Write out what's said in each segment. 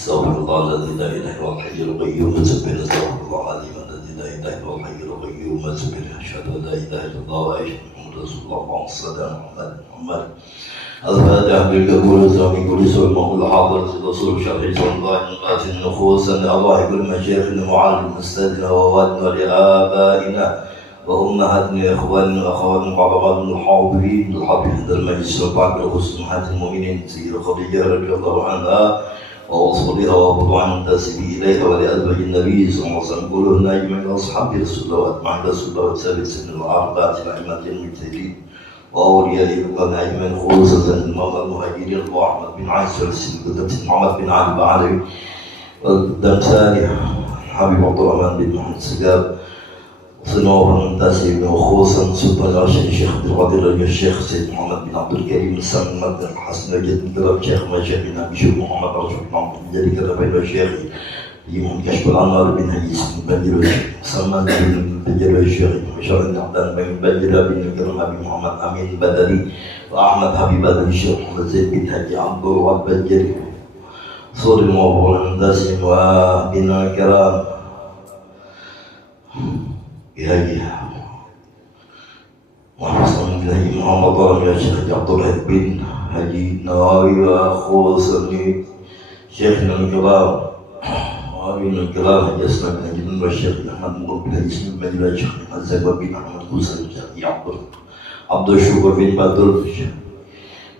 استغفر الله الذي لا اله الا هو الحي القيوم سبح استغفر الله العظيم الذي لا اله الا هو الحي القيوم سبح اشهد ان لا اله الا الله واشهد ان رسول الله اللهم صل على محمد الفاتح بالقبول الزامي كل سوء المقول حاضر رسول شرح الله نقات النفوس ان الله كل مشايخنا معلم مستدنا ووالدنا ولابائنا وأمهاتنا وإخواننا وأخواتنا وعلماء الحاضرين الحاضرين عند المجلس وبعد خصوص أمهات المؤمنين سيدة خديجة رضي الله عنها وأصولها وأبو عن تنتسب إليها ولأزواج النبي صلى الله عليه وسلم كلهن أجمعين أصحاب رسول الله وأتباع رسول الله وثابت سن الأربعة الأئمة المجتهدين وأولياء الله أجمعين خصوصا الإمام المهاجرين أبو أحمد بن عيسى السيد محمد بن علي البعلوي والدم صالح حبيب عبد الرحمن بن محمد السقاف سنوات منتسب وخصوصا سلطان الرشيد الشيخ عبد القادر الشيخ سيد محمد بن عبد الكريم السمد الحسن جد كلام الشيخ مجد بن ابي شيخ محمد رشيد بن عبد الجليل كلام الشيخ يمون كشف الانوار بن هيس بن بنجر سمد بن بنجر الشيخ مشار بن عبدان بن بنجر بن كلام ابي محمد امين بدري واحمد حبيب بدري الشيخ محمد زيد بن حجي عبد الله بنجري صور الموضوع المنتسب وبنا الكرام يا وحسن الله محمد رمي الشيخ عبد الله بن حجي نواوي وخوصني شيخنا الكرام وابن الكرام حجسنا بن حجي والشيخ أحمد بن حجي بن الشيخ الزكوى بن أحمد حسن عبد الشكر بن بدر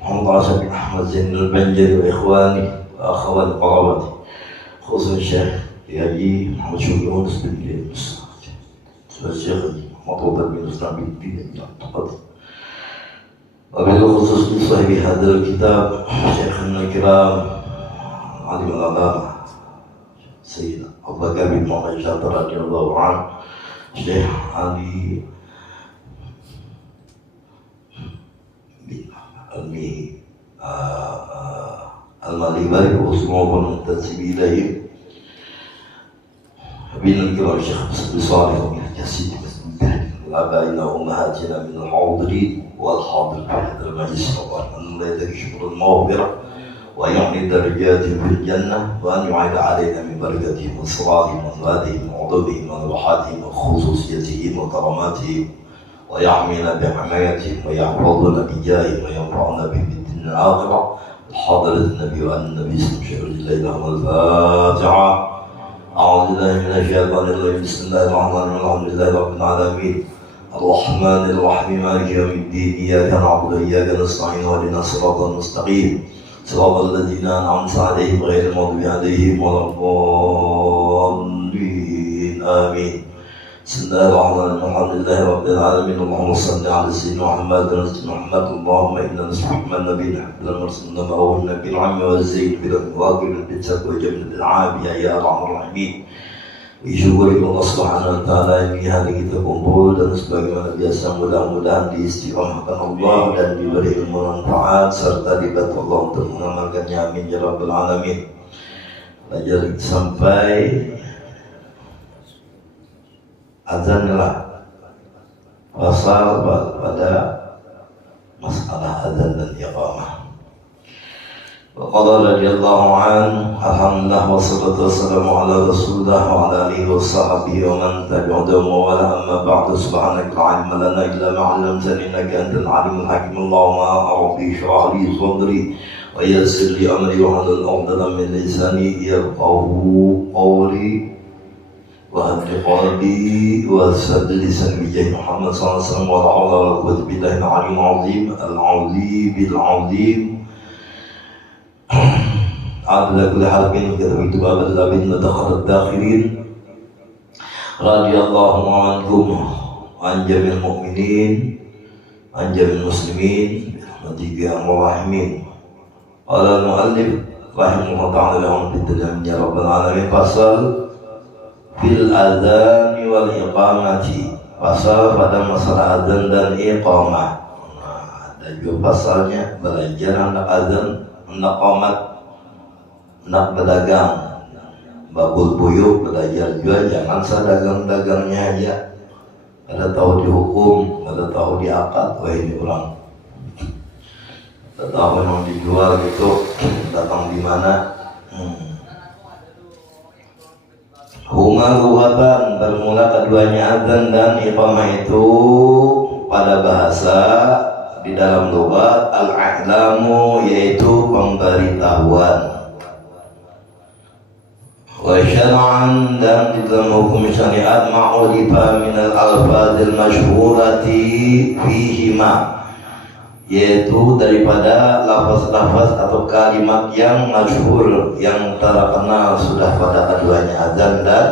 محمد عاصم بن أحمد زين البنجري وإخواني وأخواني قرابتي خصوصا الشيخ حجي محمد شكر يونس بن يونس الشيخ مطلوب من الإسلام بالدين يعتقد وبالخصوص لصاحب هذا الكتاب شيخنا الكرام علي العلامة سيد أبو بكر بن محمد شاطر رضي الله عنه الشيخ علي بن المالي واسمه المنتسب إليه بين الكرام الشيخ بصالح من الجسيد لآبائنا وأمهاتنا من الحاضرين والحاضر في هذا المجلس وأن الله يدرك شكر المغفرة ويعلي درجاتهم في الجنة وأن يعيد علينا من بركتهم وصلاتهم وأموالهم وعظمهم ونبحاتهم وخصوصيتهم وكراماتهم ويحمينا بحمايتهم ويحفظنا بجاههم وينفعنا به في الدنيا الآخرة حضرة النبي وأن النبي صلى الله عليه وسلم الفاتحة. أعوذ بالله من الشيطان الرجيم بسم الله الرحمن الرحيم الحمد لله رب العالمين الرحمن الرحيم مالك يوم الدين إياك نعبد وإياك نستعين واهدنا الصراط المستقيم صراط الذين أنعمت عليهم غير المغضوب عليهم ولا الضالين آمين. بسم الله الرحمن الرحيم الحمد لله رب العالمين اللهم صل على سيدنا محمد محمد اللهم إنا نسألك من نبينا المرسل نبأه النبي العام والزين بالواقع بالتقوى جميل بالعافية يا أرحم الراحمين. Disyukuri Allah Subhanahu wa taala ini hari kita kumpul dan sebagaimana biasa mudah-mudahan diistiqomahkan Allah dan diberi ilmu manfaat serta dibantu Allah untuk mengamalkannya amin ya rabbal alamin. Belajar sampai azanlah pasal pada masalah azan dan iqamah. وقال رضي الله عنه الحمد لله والصلاة والسلام على رسول الله وعلى آله وصحبه ومن تبعهم ولا أما بعد سبحانك لا علم لنا إلا ما علمتنا إنك أنت العليم الحكيم اللهم ربي اشرح لي صدري ويسر لي أمري واحلل عقدة من لساني يفقهوا قولي واهد قلبي وسدد لساني بجاه محمد صلى الله عليه وسلم ولا حول ولا قوة بالله العلي العظيم العظيم على كل حال كتبت باب الذين دخل الداخلين رضي الله عنكم وعن جميع المؤمنين وعن جميع المسلمين برحمتك يا ارحم الراحمين. قال المؤلف رحمه الله تعالى لهم في الدنيا يا رب العالمين fasal fil adzan wal iqamati pasal pada masalah adzan dan iqamah. Ada juga pasalnya belajar anak adzan anak qomat nak berdagang babul buyuk belajar juga jangan sadagang-dagangnya aja ada tahu dihukum ada tahu diakad wah ini orang ada tahu yang dijual gitu datang di mana Huma lughatan, bermula keduanya adzan dan iqamah itu pada bahasa di dalam lughat al-i'lamu, yaitu pemberitahuan. Wa syar'an, dan di dalam hukum syariat ma'ulifa min al-alfazil masyhurati fihima, yaitu daripada lafaz-lafaz atau kalimat yang masyhur, yang terkenal sudah pada keduanya azan dan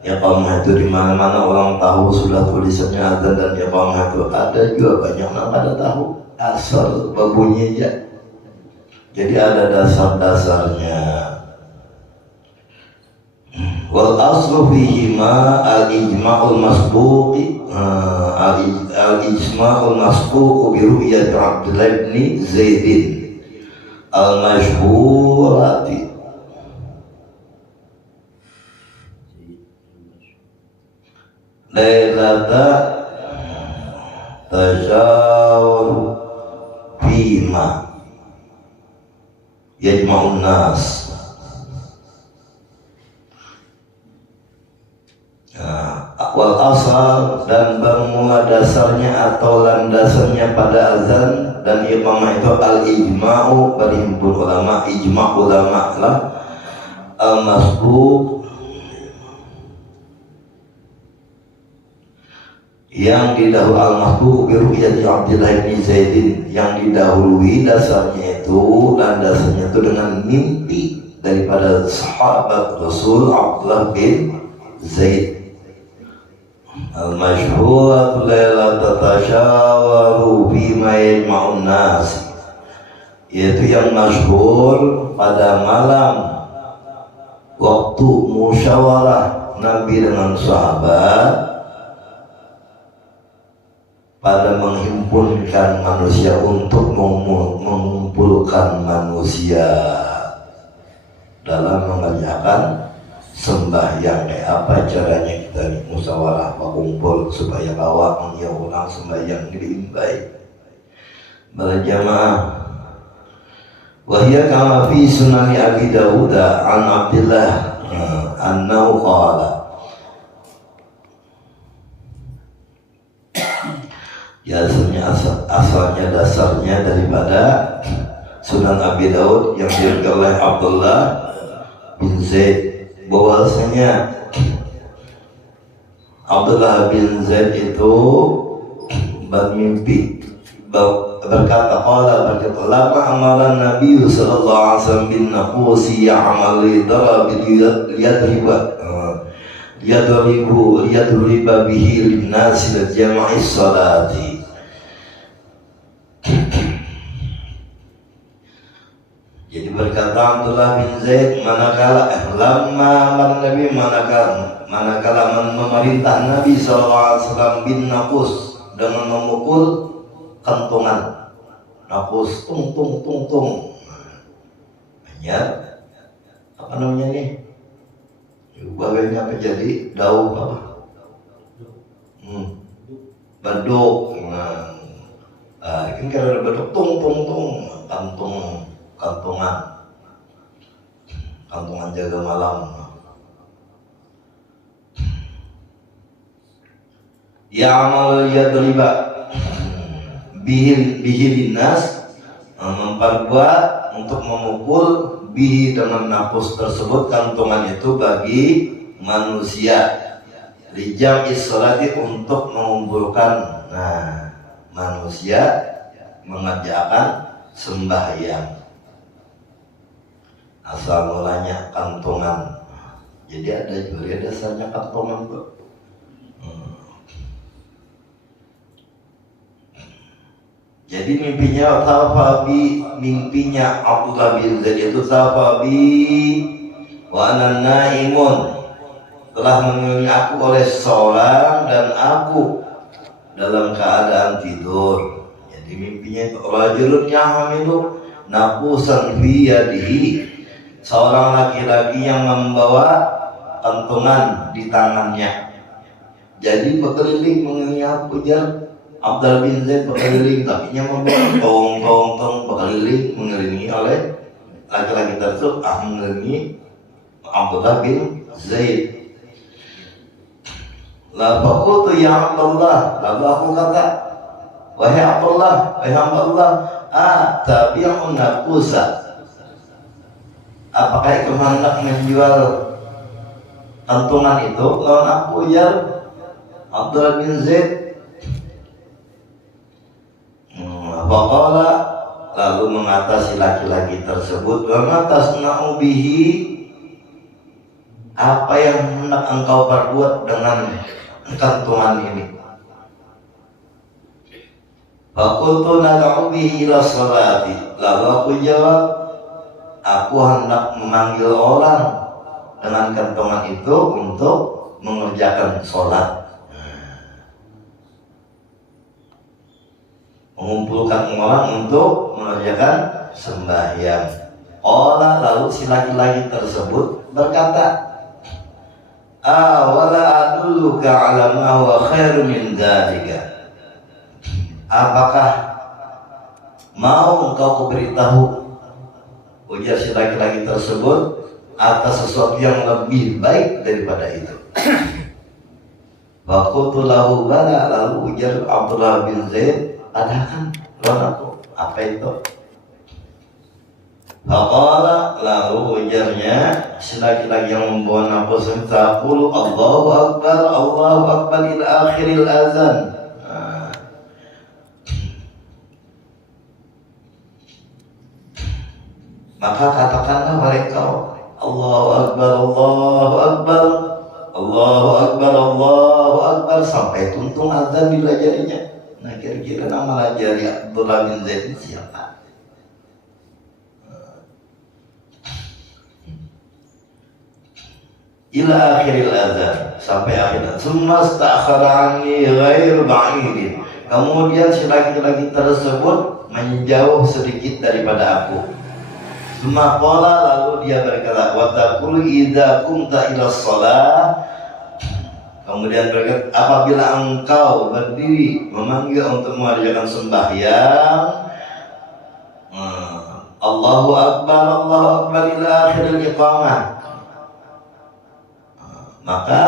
iqamah. Itu di mana-mana orang tahu, sudah tulisannya azan dan iqamah itu. Ada juga banyak yang pada tahu asal babunyinya, jadi ada dasar-dasarnya. Wal aslu fihima al-ijma'ul masbuqi al-ijma'ul masbuq bi ru'yati Abdullah bin Zaidin al-mashhurati lailata tashawur fima yajma'un nas. Wal asal, dan bermula dasarnya atau landasannya pada azan dan iqamah itu al-ijma'u, berhimpun ulama, ijma' ulama lah, al-masbuq, yang didahului, al-masbuq bi ru'yati Abdullah bin Zaidin, yang didahului dasarnya itu, landasannya itu dengan mimpi daripada sahabat Rasul Abdullah bin Zaid. Al-masyhuratu lailata tasyawaru bima yajma'un nas, yaitu yang masyhur pada malam waktu musyawarah Nabi dengan sahabat pada menghimpunkan manusia untuk mengumpulkan manusia dalam mengerjakan sembahyang. Apa caranya kita musyawarah berkumpul supaya bawa mengulang sembahyang ini baik berjamaah. Wahia kama fi sunan Abi Dawud an Abdullah annahu qala, asalnya dasarnya daripada Sunan Abi Daud yang diriwayatkan oleh Abdullah bin Zaid, bahwasanya Abdullah bin Zaid itu bermimpi, berkata lama amalan Nabi sallallahu alaihi wasallam bin naqusi ya'mali darabil yadriba bihi linnasi li jama'is salati. Jadi berkata Abdullah bin Zaid, manakala memerintah Nabi SAW bin naqus dengan memukul kentongan. Naqus, tung tung tung tung. Hanya apa namanya nih? Bagaimana apa jadi daun apa? Baduk. Kan karena baduk tung tung tung, kantongan jaga malam. Ya'mal yadriba bihi linnas, memperbuat untuk memukul bihi dengan nafus tersebut, kantongan itu bagi manusia, lijam issolati, untuk mengumpulkan manusia mengerjakan sembahyang. Asal mulanya kantongan, jadi ada juga dasarnya kantongan tuh. Jadi mimpinya Abdullah bin Zaid itu tafabi wa ana naimun, telah mengelilingi aku oleh seorang dan aku dalam keadaan tidur. Jadi mimpinya itu rajulun yahmilu naqusan fi yadihi, seorang laki-laki yang membawa kantongan di tangannya. Jadi berkeliling mengelilingi aku, Abdullah bin Zaid berkeliling, kakinya membawa tong berkeliling mengelilingi oleh laki-laki tersebut, mengelilingi Abdullah bin Zaid. La faqultu ya Abdullah, lalu aku kata, wahai Abdullah, wahai hamba Allah, tabi'un naqusa. Apakah kamu hendak menjual kantungan itu? Lawan aku ya Abdullah bin Zaid. Faqala, lalu mengatasi laki-laki tersebut, wa ma tasna'u bihi, apa yang hendak engkau perbuat dengan kantungan ini? Faqultu nad'u bihi ila sholati. Lalu aku jawab, aku hendak memanggil orang dengan kantongan itu untuk mengerjakan sholat, mengumpulkan orang untuk mengerjakan sembahyang. Lalu si laki-laki tersebut berkata, wala adulluka ala ma huwa khairu min dzalika. Apakah mau engkau kuberitahu, ujar si laki-laki tersebut, atas sesuatu yang lebih baik daripada itu? Waqultu lahu bala. Lalu ujar Abdullah bin Zaid, katakan lawan aku, apa itu? Faqala, lalu ujarnya si laki-laki yang membawa nafas, taqulu Allahu Akbar ila akhiril azan. Maka katakanlah mereka, Allahu Akbar, Allahu Akbar, Allahu Akbar, Allahu Akbar, sampai tuntung azan dilajarinya. Nah, kira-kira nama lajari Abdullah bin Zaid siapa? Ila akhiril azan, sampai akhir. Summa sta'khara anni ghairu ba'idin. Kemudian si laki-laki tersebut menjauh sedikit daripada aku. Summa qala, lalu dia berkata, wa taqulu idza qumta ila shalah. Kemudian berkata, apabila engkau berdiri memanggil untuk mengerjakan sembahyang, Allahu Akbar ila akhiril iqamah, maka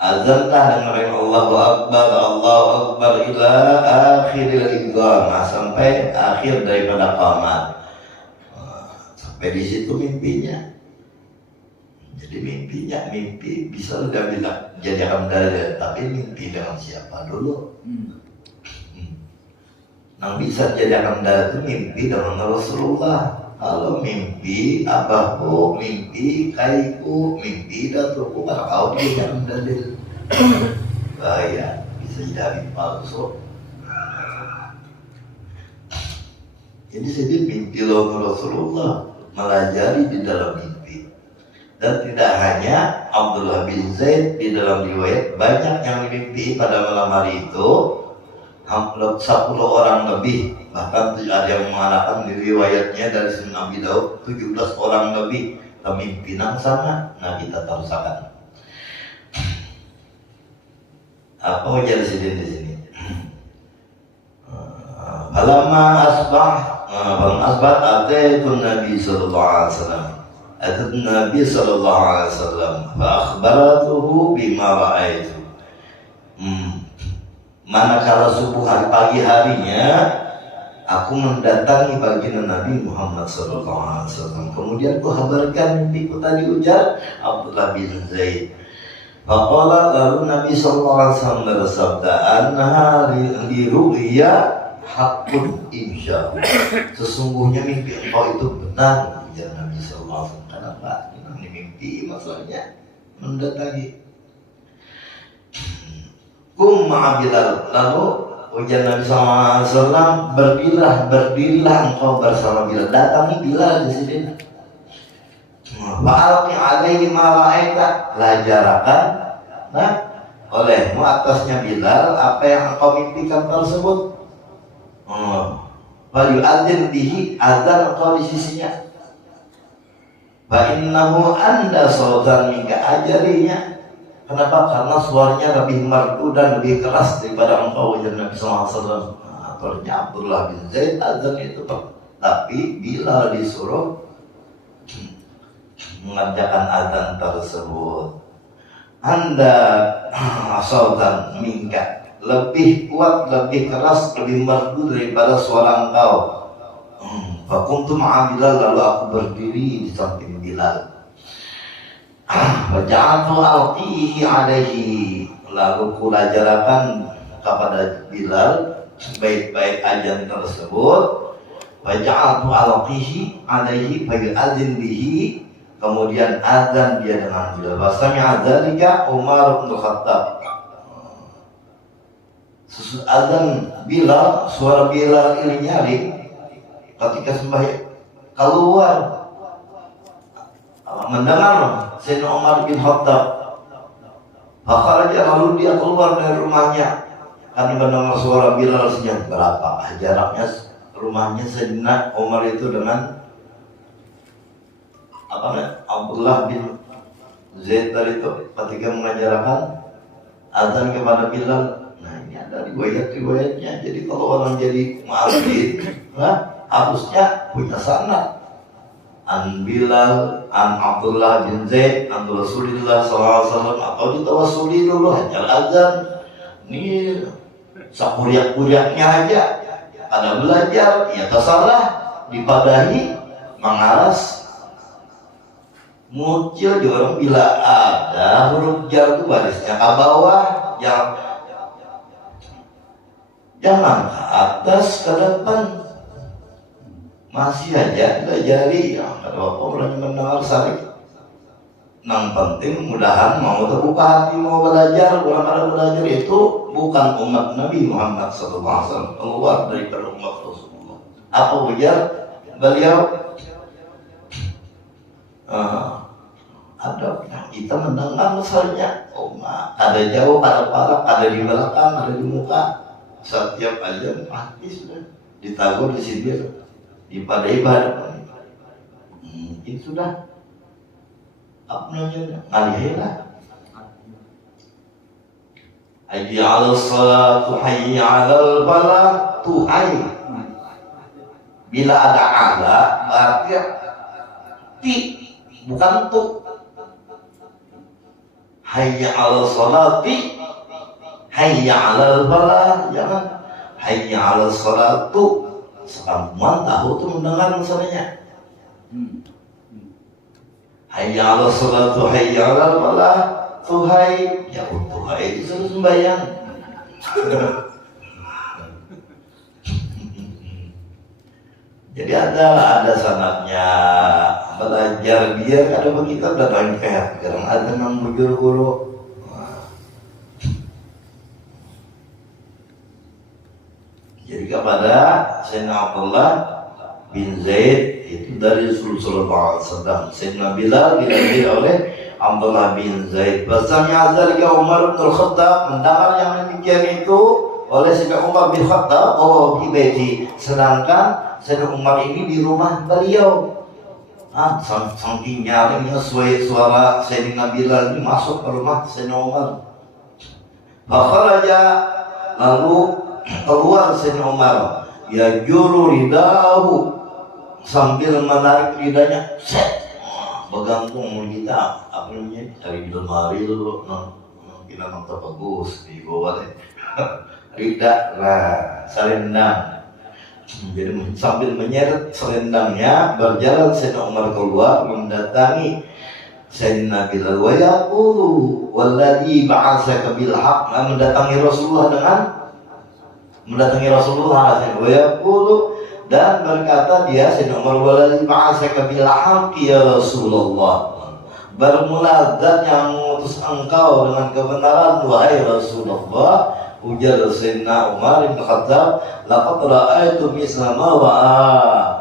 azanlah dengan Allahu Akbar ila akhiril iqamah, sampai akhir daripada qamat. Sampai di situ mimpinya. Jadi mimpi bisa udah bilang jadi hamdalah, tapi mimpi dengan siapa dulu? Yang bisa jadi hamdalah itu mimpi dengan Rasulullah. Kalau mimpi abahu, mimpi kaiku, mimpi datuku, kau dia hamdalah. Bahaya, bisa jadi palsu. Jadi saya mimpi Rasulullah, melajari di dalam mimpi. Dan tidak hanya Abdullah bin Zaid, di dalam riwayat banyak yang mimpi pada malam hari itu, 10 orang lebih. Bahkan ada yang mengatakan di riwayatnya dari Sunan Abi Daud 17 orang lebih mimpi nang sana. Nah, kita terusakan. Apa wajah di sini? Falamma asbah ataitu Nabi sallallahu alaihi wasallam. Nabi sallallahu alaihi wasallam fa akhbaratuhu bima ra'aitu. Manakala subuh hari pagi harinya, aku mendatangi baginda Nabi Muhammad sallallahu alaihi wasallam. Kemudian ku kabarkan mimpiku tadi, ujar Abdullah bin Zaid. Faqala, lalu Nabi sallallahu alaihi wasallam bersabda, anha li ru'ya hakun insyaallah. Sesungguhnya mimpi engkau itu benar, ujar Nabi sallallahu alaihi wasallam. Kenapa? Ini mimpi, masalahnya mendatangi. Kumma Bilal, lalu ujar Nabi sallallahu alaihi wasallam, berdirilah engkau bersama Bilal. Datangi Bilal di sini. Fa'alqi alaihi ma ra'aita, lajarakan olehmu atasnya Bilal apa yang engkau mimpikan tersebut. Wal yu'adzin bihi, azan engkau di sisinya. Fa innahu anda sautan minka, ajarinya. Kenapa? Karena suaranya lebih merdu dan lebih keras daripada engkau, ujar Nabi sallallahu alaihi wasallam. Akhirnya Abdullah bin Zaid azan itu, tapi Bilal disuruh mengerjakan azan tersebut. Anda sautan minka, lebih kuat, lebih keras, lebih merdu daripada suara engkau. Fakuntu ma'a Bilal, lalu aku berdiri di samping Bilal. Waja'atu alqihi alaihi, lalu kulajarakan kepada Bilal baik-baik ajan tersebut. Waja'atu alqihi alaihi fayu'adzin bihi, kemudian azan dia dengan Bilal. Wasami'a dzalika Umar bin Khattab. Azan Bilal, suara Bilal ini nyaring ketika sembahyang, keluar mendengar Sayyidina Umar bin Khattab. Fakharaja, lalu dia keluar dari rumahnya karena mendengar suara Bilal. Sejak berapa jaraknya rumahnya Sayyidina Umar itu dengan Abdullah bin Zaid tadi itu ketika mengajarkan azan kepada Bilal. Nah, ini ada riwayat-riwayatnya. Jadi kalau orang jadi muadzin, harusnya punya sanad. An Bilal, an Abdullah bin Zaid, an Rasulullah SAW, atau ditawassuli dulu hajar azan. Ini sakuriak-kuriaknya aja. Ada belajar, ya tersalah, dipadahi, mengaras. Muncul di orang bila ada huruf jar itu barisnya ke bawah, jangan ke atas, ke depan. Masih aja pelajari, ya ada apa orang mendengar sarik. Yang penting mudahan mau terbuka hati, mau belajar. Orang ada belajar itu bukan umat Nabi Muhammad SAW, keluar daripada umat Rasulullah. Apa ujar beliau? Ada kita mendengar misalnya, ada jauh, ada parah, ada di belakang, ada di muka. Setiap aja pasti sudah ditaruh di sini, pada ibadah. Itu sudah apa namanya, alihlah. Hayya 'alal salatu, hayya 'alal falah, tuhai. Bila ada ala berarti ti, bukan tu. Hayya 'alal salati, hayya 'alal falah, jangan hayya 'alal salatu. Sekampuan tahu tuh mendengar misalnya. Hayya 'alal salatu, hayya 'alal falah, tuhai. Ya tuhai itu suruh sembahyang. Jadi ada sanadnya, belajar biar ada begitu datang kayak sekarang ada yang bujur guru. Jadi kepada Sayyidina Abdullah bin Zaid itu dari Rasulullah SAW. Sayyidina Bilal dilatih oleh Abdullah bin Zaid. Bahasanya azalika Umar bin Khattab, mendengar yang demikian itu oleh Sayyidina Umar bin Khattab, oh Ibadi, sedangkan Sayyidina Umar ini di rumah beliau. Saking nyaringnya suara Sayyidina Bilal ini masuk ke rumah Sayyidina Umar. Fakharaja, lalu keluar Sayyidina Umar, ya juru ridahu, sambil menarik lidahnya, bergantung kita apa namanya, cari di lemari dulu, kita nonton bagus di bawah deh. Lidah lah, selendang. Jadi sambil menyeret selendangnya, berjalan Sayyidina Umar keluar mendatangi Sayyidina Bilal. Wa yaqulu walladzi ba'atsaka bil haqq, mendatangi Rasulullah wa yaqulu, dan berkata dia Sayyidina Umar, walladzi ba'atsaka bil haqq ya Rasulullah, bermula zat yang mengutus engkau dengan kebenaran wahai Rasulullah. Ujar Sayyidina Umar bin Khattab, laqad ra'aitu misla ma ra'a,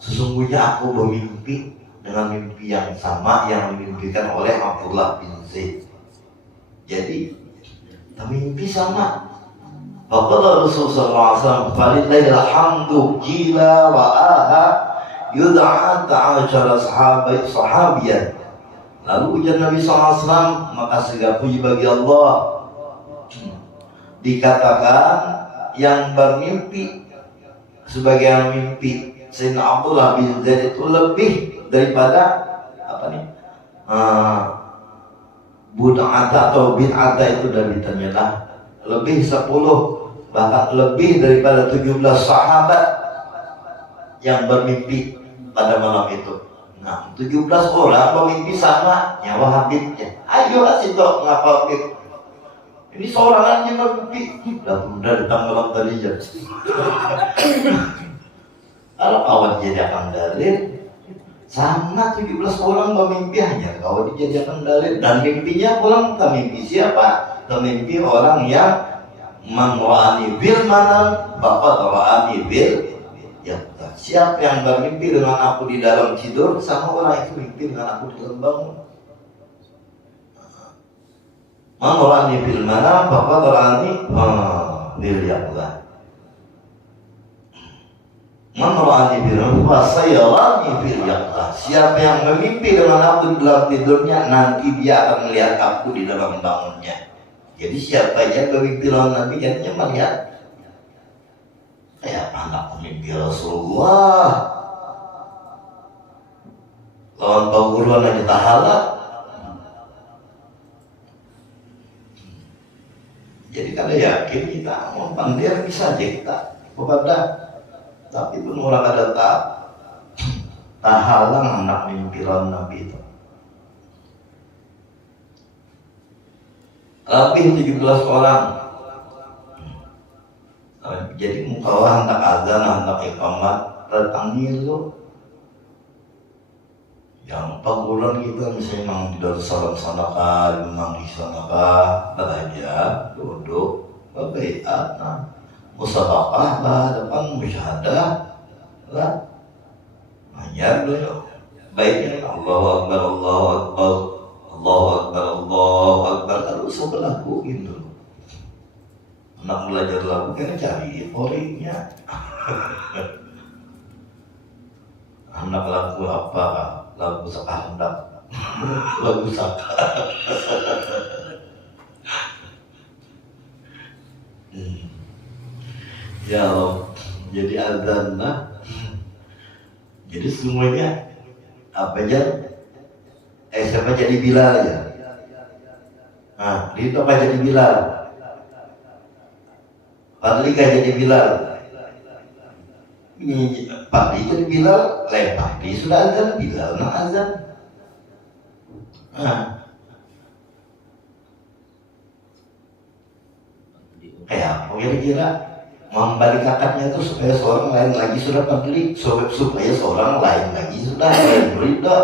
sesungguhnya aku bermimpi dengan mimpi yang sama yang dimimpikan oleh Abdullah bin Zaid. Jadi mimpi sama. Faqala Rasulullah SAW, falillahil hamdu jila ra'aha yud'a ta'asyara sahabiyan. Lalu ujar Nabi SAW, maka segala puji bagi Allah, dikatakan yang bermimpi sebagai mimpi Sayyidina Abdullah bin Zaid itu lebih daripada bud'ata atau bid'ata itu dari ternyata lebih 10 bahkan lebih daripada 17 sahabat yang bermimpi pada malam itu. Nah, 17 orang bermimpi sama nyawa Habibnya. Ayo kasih tau ngapa Habib. Ini seorang aja bermimpi. Udah datang malam tadi ya. Kalau kawan dijadikan dalil sama 17 orang bermimpi hanya kalau dijadikan dalil dan mimpinya pulang ke mimpi siapa? Ke mimpi orang yang menguani bil manam bapak ra'ani bil ya. Siapa yang bermimpi dengan aku di dalam tidur sama orang itu mimpi dengan aku di dalam bangun. Menguani bil manam bapak ra'ani bil yaqzah. Menurani firman fasayarani fil yaqzah. Siapa yang memimpi dengan aku di dalam tidurnya nanti dia akan melihat aku di dalam bangunnya. Jadi siapa yang bermimpi lawan Nabi jadinya melihat kayak anak pemimpi Rasulullah lawan perguruan aja tahala. Jadi kalau yakin kita mempandir bisa aja kita kepada. Tapi pun orang ada tak halang anak mimpi lawan Nabi itu. Lebih 17 orang. Jadi mukawa hendak azan, hendak iqamat, datang nilu. Yang perguruan kita misalnya memang di Darussalam sanakah, memang di sanakah, beraja, duduk, berbaiat, musabaqah depan musyahadah lah hanya beliau baiknya Allahu Akbar Allahu Akbar Allahu Akbar Allahu Akbar kalau sebelah bukin dulu anak belajar lagu kan cari orinya anak lagu apa lagu sekehendak lagu saka ya Allah, jadi azan lah. Jadi semuanya apa aja? Siapa jadi Bilal ya? Nah, itu apa jadi Bilal? Fadli jadi Bilal. Ini Fadli jadi Bilal, Fadli sudah azan, Bilal nak azan. Nah, kayak apa kira-kira? Membalik akadnya itu supaya seorang lain lagi sudah peduli, supaya seorang lain lagi sudah berida,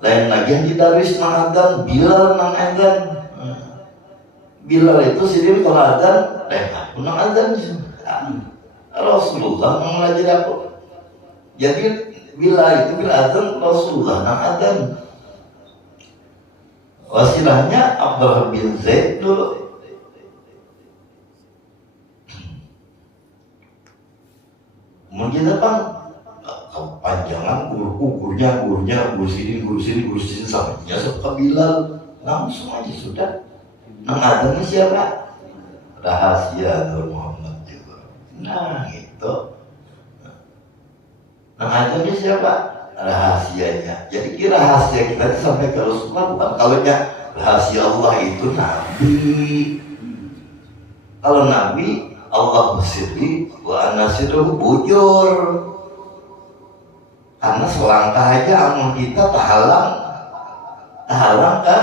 lain lagi yang didarwis nang adzan, Bilal nang adzan. Bilal itu sendiri kalau adzan, aku nang adzan. Rasulullah nang ngajar aku. Jadi Bilal itu bila adzan Rasulullah nang adzan. Wasilahnya Abdullah bin Zaid dulu. Mungkin apa? Kepanjangan gurnya, gur sini sampai suka Bilal langsung aja sudah. Nang adanya siapa? Rahasia Nur Muhammad juga. Nah itu. Nang adanya siapa? Rahasianya. Jadi kira rahasia kita itu sampai ke Rasulullah bukan kalaunya rahasia Allah itu Nabi. Kalau Nabi Allah bersiri wa anasiruhu bujur. Karena selangkah aja amal kita tahalang ke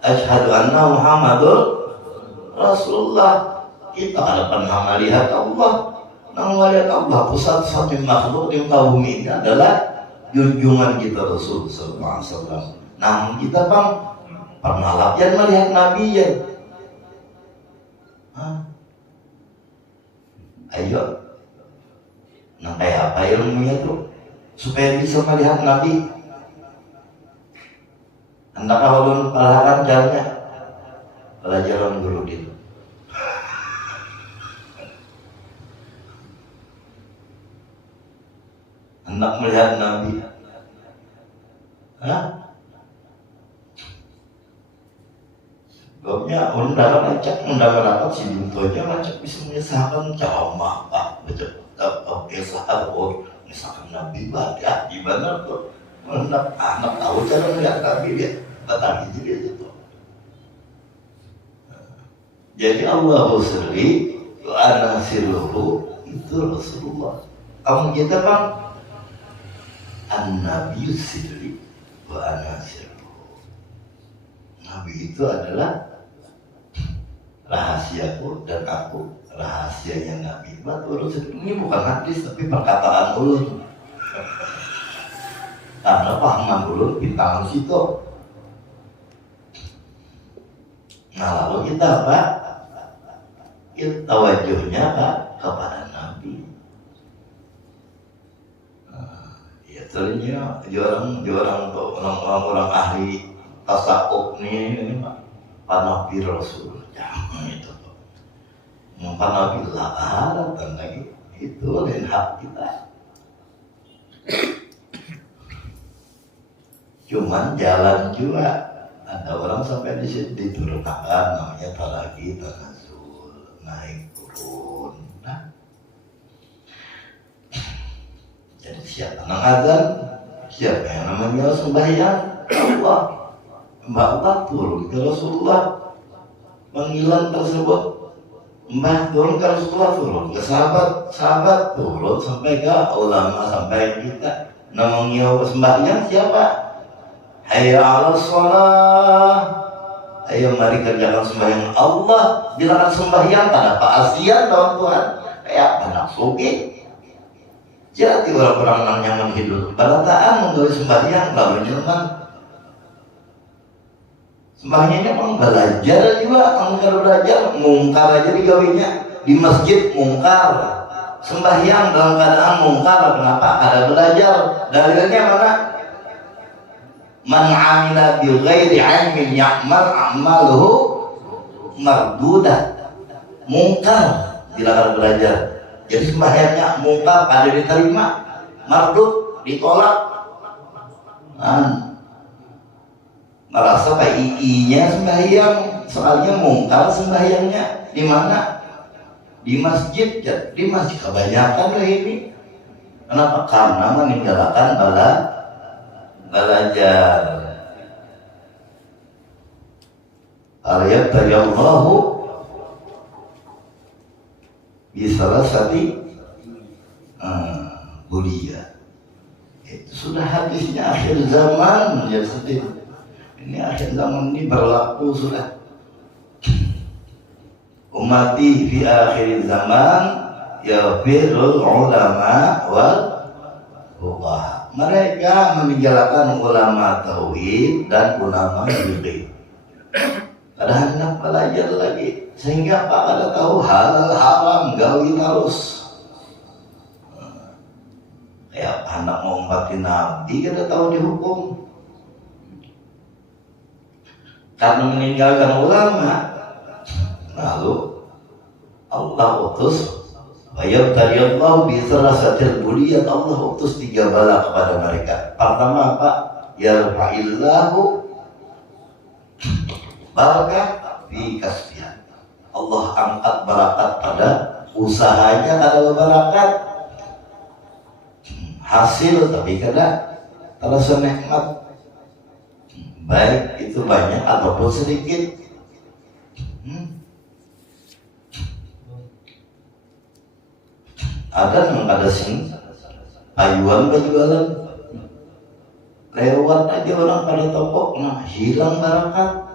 asyhadu anna Muhammadur Rasulullah. Kita ada pernah melihat Allah. Nang melihat Allah pusat satu makhluk di muka bumi ini adalah junjungan kita Rasul sallallahu alaihi wasallam. Namun kita bang pernah latihan melihat Nabi ya. Ayo, nah kayak apa ilmunya tuh supaya bisa melihat Nabi? Hendaklah ulun pelajaran jalannya, pelajaran guru gitu. Hendak melihat Nabi, Sebabnya undangan apa si Dintonya macam bisa menyesalkan ceramah betul kisah misalkan Nabi baca di mana tuh anak tahu cara melihat Nabi dia batang itu. Jadi Allah sirri wa ana sirruhu itu Rasulullah. Kamu kita bang an-nabi sirri wa ana sirruhu. Nabi itu adalah rahasiaku dan aku rahasianya Nabi. Betul, ini bukan hadis tapi perkataan ulun. Karena pahaman ulun bintang situ. Nah lalu kita apa? Kita tawajuhnya apa? Kepada Nabi. Ya ternyata orang ahli tasawuf ini Pak Nabi Rasul. Jangan itu. Pak Nabi lah lagi itu lain hak kita. Cuman jalan juga ada orang sampai di situ diturunkan namanya talaki tanazul, naik turun. Nah, jadi siapa yang azan, siapa yang namanya sembahyang, Allah, mbak turun ke Rasulullah, panggilan tersebut. Mbah turun ke Rasulullah, turun ke sahabat turun sampai ke ulama, sampai kita. Namanya sembahyang siapa? Hayya 'alas shalah. Ayo mari kerjakan sembahyang. Allah bilang sembahyang pada keasian lawan Tuhan. Kayak anak suki. Jadi orang-orang nyaman hidup. Balataan menggawe sembahyang lalu nyaman. Sembahyangnya memang belajar juga, kalau belajar mungkar aja digawinya di masjid mungkar. Sembahyang dalam keadaan mungkar, kenapa? Ada belajar. Dalilnya mana? Man 'amila bi ghairi 'ilmin ya'mal 'amaluhu mardudah. Mungkar dilarang belajar. Jadi sembahyangnya mungkar, ada diterima, mardud ditolak. Merasa kayak nya sembahyang, soalnya mungkar sembahyangnya di mana? Di masjid. Di masjid kebanyakan lah ini. Kenapa? Karena meninggalkan belajar. Ayat tayallahu bisalasati bulia. Itu sudah hadisnya akhir zaman ya sedih. Ini akhir zaman ini berlaku sudah. Ummati fi akhir zaman yafirul ulama wal fuqaha. Mereka meninggalkan ulama tauhid dan ulama fikih. Ada hendak belajar lagi sehingga apa? Ada tahu halal haram gawi terus. Kayak anak mau umpatin nabi kada tahu dihukum. Karena meninggalkan ulama, lalu Allah utus wayabtaliyallahu bisarasatil buliyat. Allah utus 3 bala kepada mereka. Pertama apa? Yarfa'illahu barakah fi kasbiha. Allah angkat barakat pada usahanya, ada barakat hasil tapi kada terasa nikmat, baik itu banyak ataupun sedikit. Ada yang kada sing ayuan berjualan lewat aja orang pada toko, nah hilang barakat.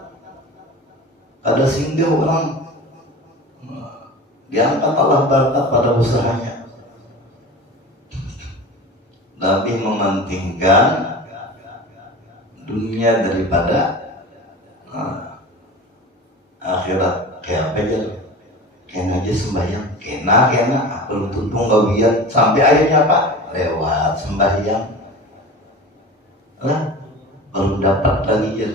Ada singgah orang diangkat Allah barakat pada usahanya. Nabi mementingkan dunia daripada akhirat. Kayak apa aja, kena aja sembahyang, kena belum tentu nggak biar sampai akhirnya apa? Lewat sembahyang lah belum dapat lagi ya.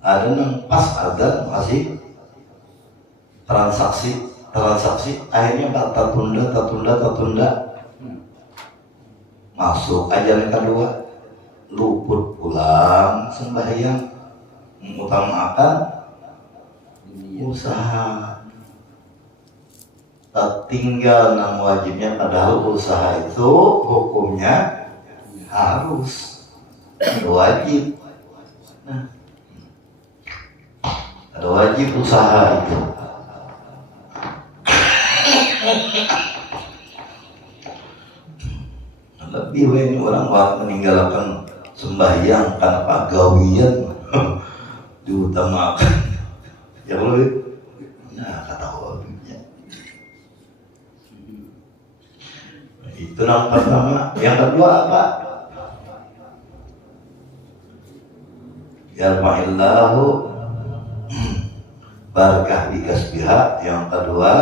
Ada yang pas ada masih transaksi akhirnya tertunda masuk ajaran kedua, luput pulang sembahyang, mengutamakan usaha. Tinggal nang wajibnya, padahal usaha itu hukumnya harus. ada wajib. Nah, ada wajib usaha itu. Lebih ini orang meninggalkan sembahyang karena pagawian diutamakan. Ya lebih. Nah, kata wajibnya. Itu yang pertama. Yang kedua apa? Yarfa'illahu barakah di kasbiha. Yang kedua,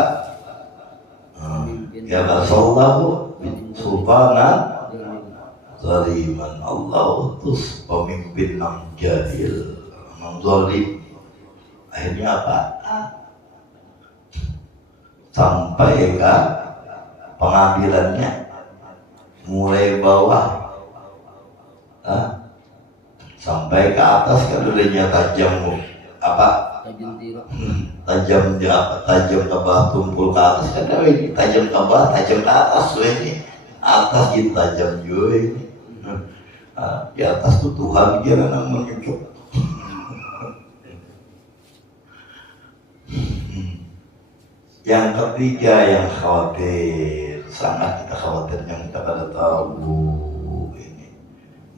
ya basallahu sultanan zaliman. Allah utus pemimpin yang jahil, yang zalim. Akhirnya apa? Sampai ke pengambilannya mulai bawah sampai ke atas, kadulnya tajam apa? Tajam ke bawah, tumpul ke atas. Kadang ini tajam ke bawah, tajam ke atas. Ini atas gitu tajam juga ini. Di atas tuh Tuhan dia yang menyucuk. Yang ketiga yang khawatir, sangat kita khawatirnya, kita pada tahu ini.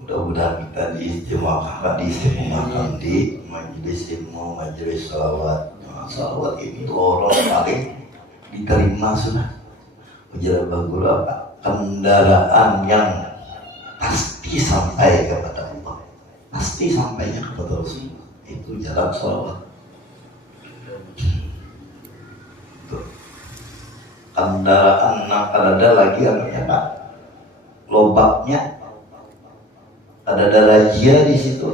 Mudah-mudahan kita diistimewakan di majelis ilmu, majelis salawat. Salawat ini lorong paling diterima sudah. Ujar bagul apa? Kendaraan yang pasti sampai kepada Allah, pasti sampainya kepada Rasul, itu jalan salawat. Kendaraan ada lagi namanya Pak, lobaknya ada razia di situ,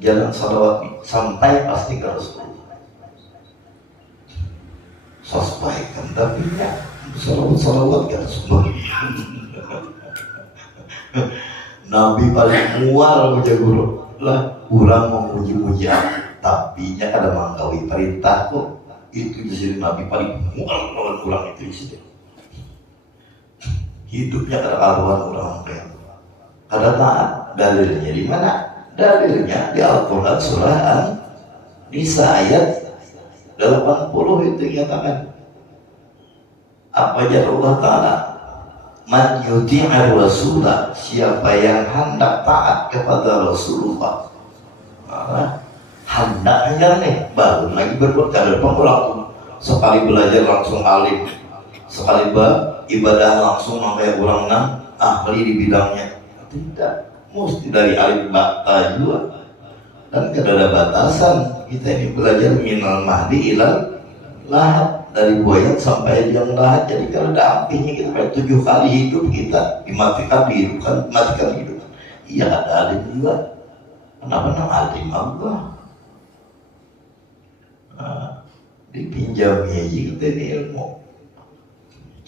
jalan salawat sampai pasti ke Rasulullah. Sampaikan tapi ya salawat kan sebagian. Nabi paling mual punya guru lah, kurang memuji-muji, tapi nya ada mangkawi perintah kok. Itu di sini Nabi paling mual lawan orang itu di sini. Hidupnya ada karuan orang kayak itu. Ada taat, dalilnya di mana? Dalilnya di Al-Quran surah An-Nisa ayat 80 itu nyatakan. Apa aja Allah Ta'ala? Man yuti'ir Rasulah, siapa yang hendak taat kepada Rasulullah. Hendaknya nih, baru lagi berbuat kadang orang sekali belajar langsung alim, sekali ibadah langsung kayak orang ahli di bidangnya. Tidak, mesti dari alim bakta juga. Dan tidak ada batasan. Kita ini belajar minal mahdi ilal lahad, dari buaya sampai yang lahad. Jadi kalau ada apinya kita 7 kali hidup, kita dimatikan, dihidupkan, matikan, hidup. Iya, ada alim juga. Kenapa alim Allah? Dipinjami aja kita ini ilmu.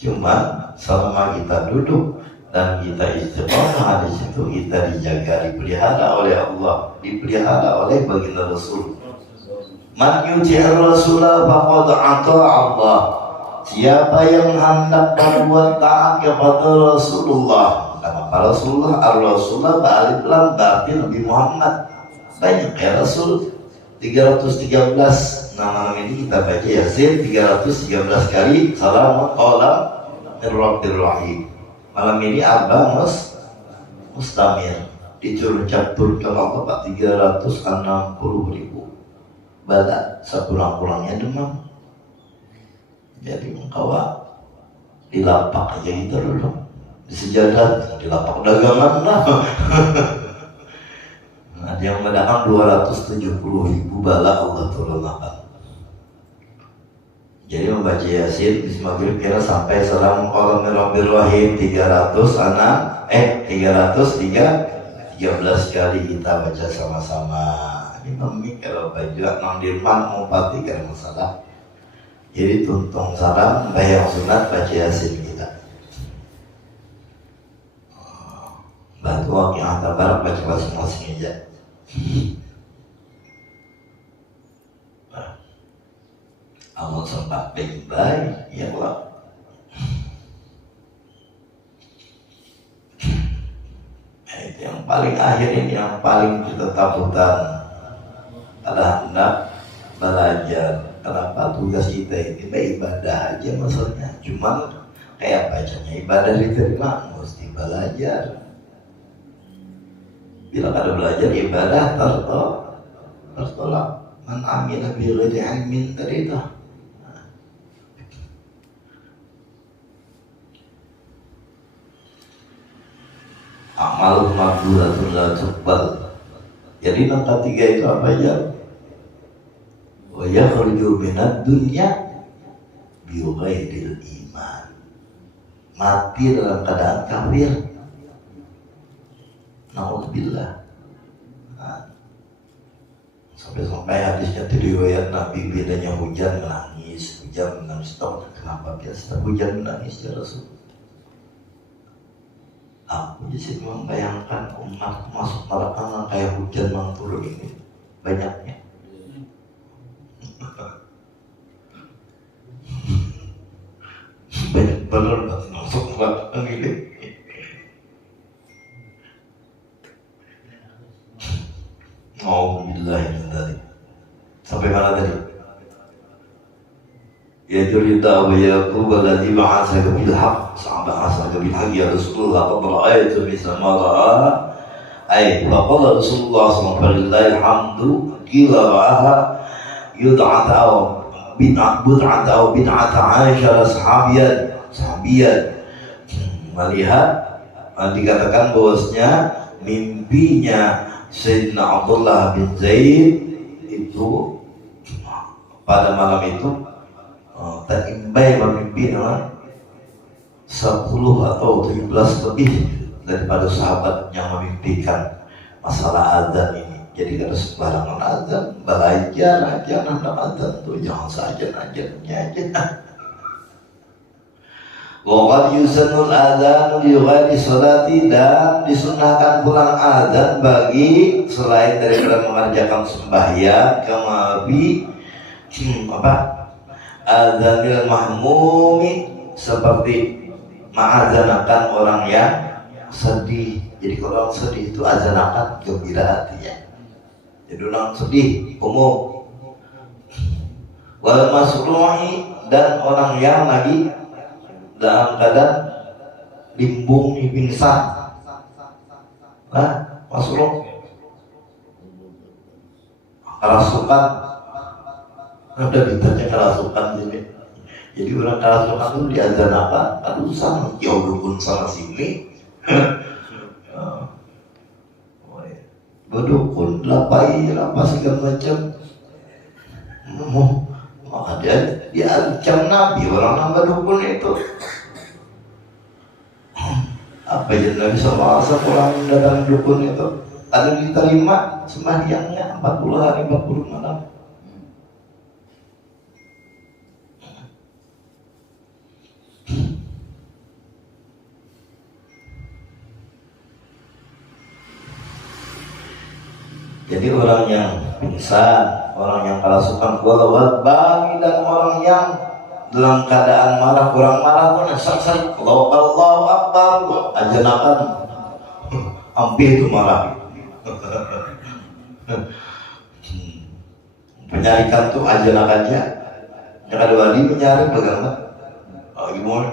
Cuma selama kita duduk dan kita istiqomah di situ, kita dijaga, dipelihara oleh Allah, dipelihara oleh baginda Rasul. Man yuti'ir Rasulah faqad ata'a Allah. Siapa yang hendak berbuat taat kepada Rasulullah, kenapa Rasulullah? Ar-Rasulullah ba'alif lam berarti Nabi Muhammad. Banyak ya Rasul. 313 nama ini kita baca Yasin 313 kali. Salam qala min Rabbil Rahim. Malam ini Arba Mustamir dicurcapturkan Allah 360.000 bala sepulang-pulangnya demam. Jadi engkau di lapak aja gitu dulu, di sejadah, di lapak dagangan lah. Nah, yang mendatang 270.000 bala Allah turunkan. Jadi membaca Yasin Bismillah kira sampai salam qala min Rabbil Rahim 313 kali kita baca sama-sama. Ini memik kalau baju nang dirman mau pati karena masalah. Jadi tuntung salam bayang sunat baca Yasin kita. Bantu wakil tabarak baca masing-masing aja. Amal sempat baik-baik ya Allah. Yang paling akhir ini yang paling kita takutan adalah hendak belajar. Kenapa tugas kita ini ibadah aja maksudnya, cuman kayak bacanya ibadah diterima mesti belajar. Bila ada belajar ibadah tertolak. Man amila bi ghairi ilmin tadi itu. Amal makburatun la tuqbal. Jadi yang ketiga itu apa aja? Wa yakhruju minad dunya bi ghairil iman. Mati dalam keadaan kafir. Nauzubillah. Sampai hadisnya riwayat Nabi, bedanya hujan menangis tahu kenapa biasa hujan menangis ya Rasul? Aku jadi membayangkan umat masuk neraka kayak hujan yang turun ini banyaknya. Banyak benar masuk neraka ini. Alhamdulillah. Sampai mana tadi? Ya jurida wa yaqub alladhi ba'athaka bil haqq ba'athaka bil haqq ya Rasulullah qad ra'aytu misla ma ra'a ay faqala Rasulullah sallallahu alaihi wasallam alhamdu qila ra'aha yud'at aw bid'at aw bid'at 'ashara sahabiyan melihat dikatakan bahwasanya mimpinya Sayyidina Abdullah bin Zaid itu pada malam itu terimbai bermimpi dengan 10 atau 17 lebih daripada sahabat yang memimpikan masalah azan ini. Jadi kalau sembarangan azan, belajar aja hendak azan tuh jangan saja azannya aja. Waqad yusannul adzan li ghairi salati, dan disunahkan pulang adzan bagi selain daripada mengerjakan sembahyang kama bi adzanil mahmumi, seperti ma'adzanakan orang yang sedih. Jadi kalau orang sedih itu adzanakan gembira hatinya. Jadi orang sedih umum. Wal masruhi, dan orang yang lagi dalam keadaan limbung pingsan. Masruh kerasukan. Ada ditanya kerasukan ini. Jadi orang kerasukan itu diazanakan, aduh sana jauh dukun sana sini. Berdukun, lapai segala macam. Maka dia diancam Nabi, orang nambah dukun itu. Apa yang Nabi SAW orang datang dukun itu ada diterima sembahyangnya 40 hari 40 malam. Jadi orang yang pingsan, orang yang kerasukan golawat bagi, dan orang yang dalam keadaan marah, kurang marah pun sering Allahu Akbar ajanakan hampir itu marah. Penyarikan tuh ajanakannya, yang ada wali menyari bagaimana? Gimana?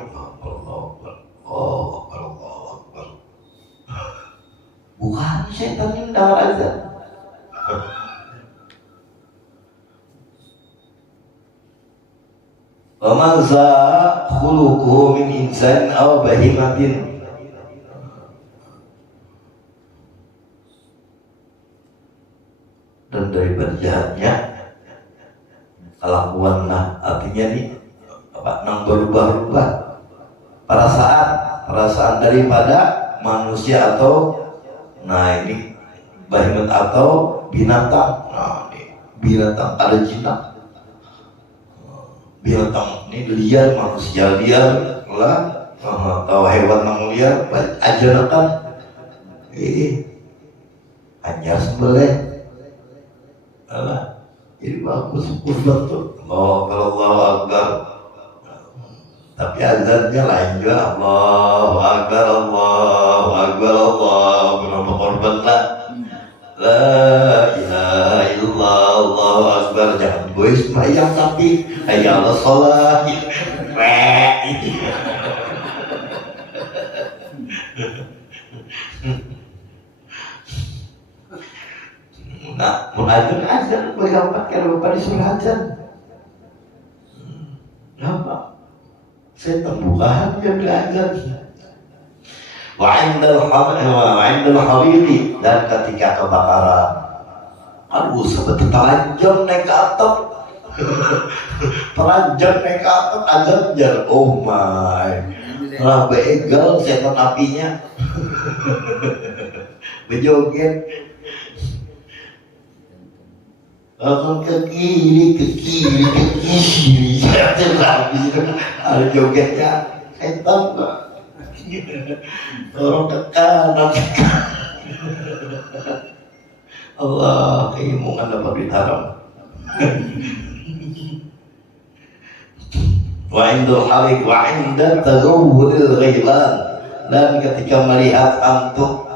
Allahu Akbar. Bukan setan yang mendengar azan. Wa man za khuluquhu min insan aw bahimatin, dan daripada jahatnya kelakuan, artinya nih nang berubah-ubah perasaan daripada manusia atau ini bahimat atau binatang. Ini binatang ada jinak. Binatang ini liar, manusia liar lah, atau hewan yang liar ajanakan hanya sembelih. Jadi bagus kurban tuh Allahu Akbar, tapi azannya lain juga Allahu Akbar Allahu Akbar Allahu Akbar. sholat. La ilaha illallah, Allahu akbar. Jangan boy sembahyang tapi hayya 'alas sholat. Nah, mau azan boleh apa? Kalau bapak disuruh azan. Kenapa? Setan bukan dia belajar. Wa 'indal hariri, dan ketika kebakaran. Aduh, seperti telanjang naik ke atap. Telanjang naik ke atap, azan jar. Oh my. Lah begal setan apinya. Bejoget. Langsung ke kiri. Ada jogetnya setan Pak. Dorong ke kanan. Allah, keimungan dapat diharam. Wa indul halik wa inda taghawwuril ghailan, dan ketika melihat antuk,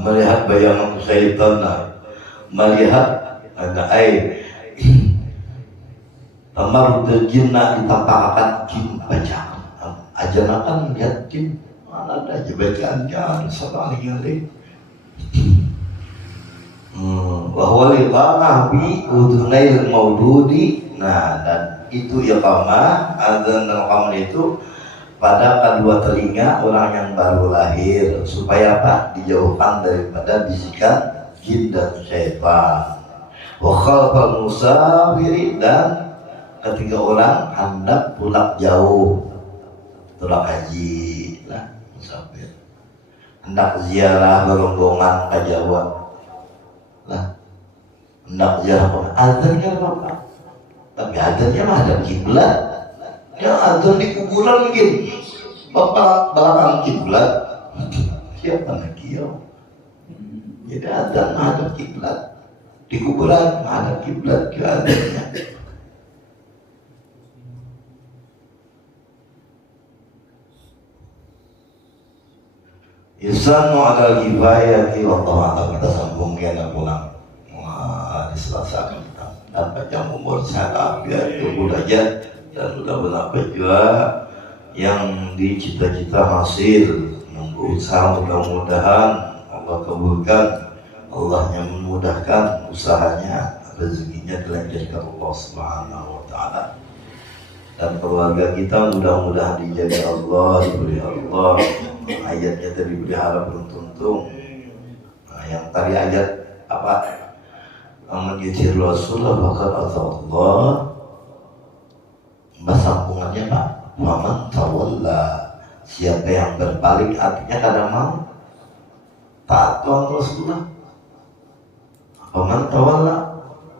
melihat bayangan syaitan, melihat ada air tamarudul jinnah, ditampakkan jin bacaan. Ajanakan lihat jin, mana ada aja bacaannya sallallahu alaihi bahwa liqamah bi udunail maududi. Nah, dan itu iqamah, adzan dan iqamah itu pada kedua telinga orang yang baru lahir, supaya apa? Dijauhkan daripada bisikan jin dan syaitan. Wa khalfal musafiri, dan ketika orang hendak pulang jauh, pulang haji lah, musafir hendak ziarah berombongan ke Jawa lah, hendak ziarah azan kan apa? Tapi azannya mah ada kiblat. Ya azan di kuburan mungkin bapak belakang kiblat. Siapa nak kiau? Jadi azan mah ada kiblat. Di kuburan mah ada kiblat ke azannya. Yusanu ala al-kifayati wa ta'ala. Kita sambung kena pulang. Wah, diselesaikan kita. Dan panjang umur, sehat afiat, tubuh derajat, dan benar-benar berjuang yang dicita-cita hasil. Berusaha, mudah-mudahan Allah kabulkan, Allahnya memudahkan usahanya, rezekinya dilancarkan Allah Subhanahu wa ta'ala. Dan keluarga kita mudah-mudahan dijaga Allah, diberi Allah. Ayatnya tadi berharap beruntung. Nah, yang tadi ayat apa? Aman yajir Rasulullah bahkan Allah. Sambungannya Pak, Muhammad tawalla, siapa yang berpaling, artinya kadang mau taat Tuhan Rasulullah. Muhammad tawalla